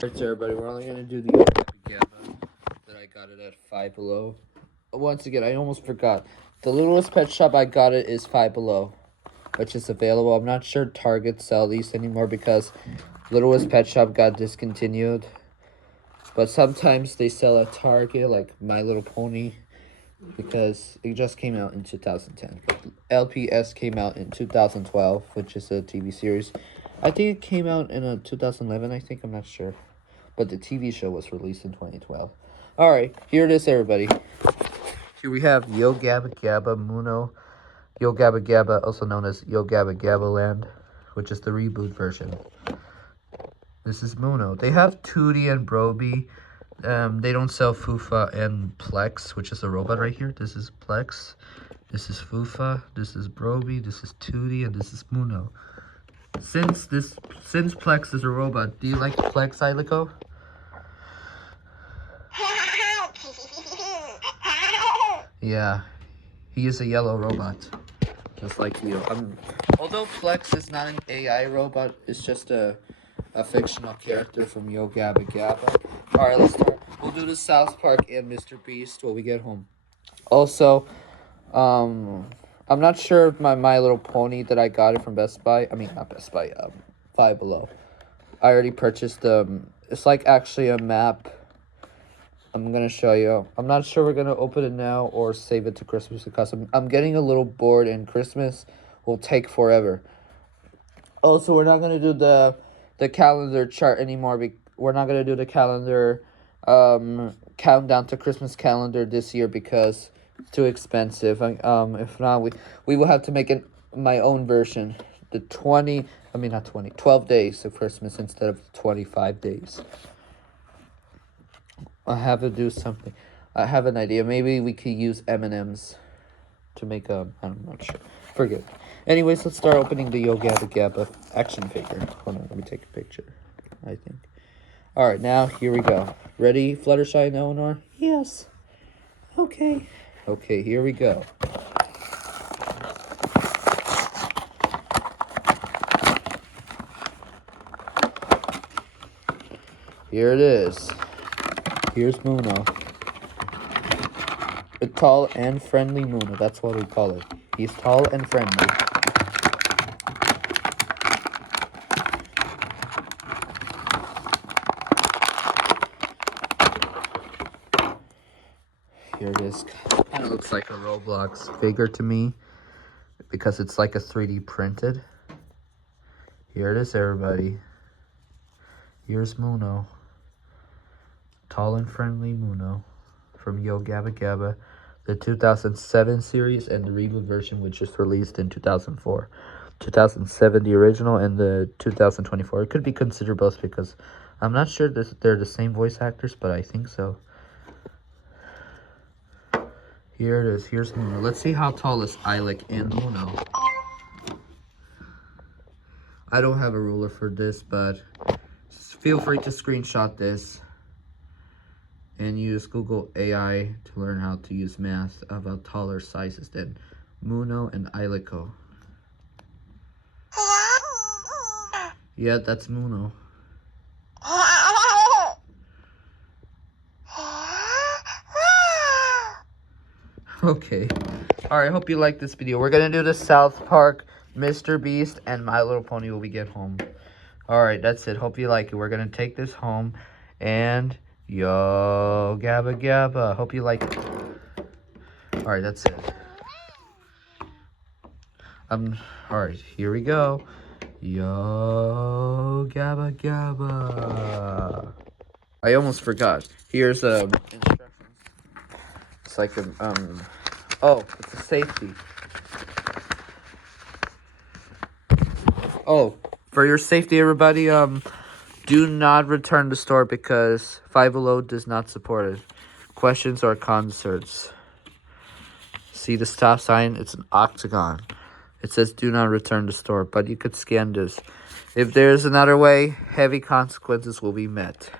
Alright, everybody, we're only gonna do the Gabba that I got it at Five Below. Once again, I almost forgot. The littlest pet shop I got it is Five Below, which is available. I'm not sure Target sell these anymore because Littlest Pet Shop got discontinued. But sometimes they sell at Target, like My Little Pony, because it just came out in 2010. But LPS came out in 2012, which is a TV series. I think it came out in 2011, I think. I'm not sure. But the TV show was released in 2012. Alright, here it is, everybody. Here we have Yo Gabba Gabba Muno. Yo Gabba Gabba, also known as Yo Gabba Gabbaland, which is the reboot version. This is Muno. They have Tootie and Broby. They don't sell Fufa and Plex, which is a robot right here. This is Plex. This is Fufa. This is Broby. This is Tootie, and this is Muno. Since Plex is a robot, do you like Plex, Ilico? Yeah, he is a yellow robot, just like you. Although Plex is not an AI robot, it's just a fictional character from Yo Gabba Gabba. Alright, let's start. We'll do the South Park and Mr. Beast when we get home. Also, I'm not sure if my Little Pony that I got it from Best Buy. I mean, not Best Buy. Five Below. I already purchased it's like actually a map. I'm gonna show you. I'm not sure we're gonna open it now or save it to Christmas because I'm getting a little bored and Christmas will take forever. Also, we're not gonna do the calendar chart anymore. We're not gonna do the calendar countdown to Christmas calendar this year because it's too expensive. If not, we will have to make my own version. The 12 days of Christmas instead of 25 days. I have to do something. I have an idea. Maybe we could use M&Ms to make I'm not sure. Forget it. Anyways, let's start opening the Yo Gabba Gabba action figure. Hold on, let me take a picture, I think. Alright, now, here we go. Ready, Fluttershy and Elinor? Yes. Okay. Okay, here we go. Here it is. Here's Muno. A tall and friendly Muno. That's what we call it. He's tall and friendly. Here it is. Kind of looks like a Roblox figure to me because it's like a 3D printed. Here it is, everybody. Here's Muno. Tall and friendly Muno from Yo Gabba Gabba, the 2007 series and the reboot version, which is released in 2004. 2007 the original and the 2024. It could be considered both because I'm not sure they're the same voice actors, but I think so. Here it is. Here's Muno. Let's see how tall is Eilic and Muno. I don't have a ruler for this, but feel free to screenshot this and use Google AI to learn how to use math about taller sizes than Muno and Ilico. Yeah, that's Muno. Okay. Alright, hope you like this video. We're gonna do the South Park, Mr. Beast, and My Little Pony when we get home. Alright, that's it. Hope you like it. We're gonna take this home and Yo Gabba Gabba. Hope you like it. Alright, that's it. Alright, here we go. Yo Gabba Gabba. I almost forgot. Here's instructions. It's like oh, it's a safety. Oh, for your safety, everybody, do not return the store because Five Below does not support it. Questions or concerts. See the stop sign? It's an octagon. It says do not return the store, but you could scan this. If there's another way, heavy consequences will be met.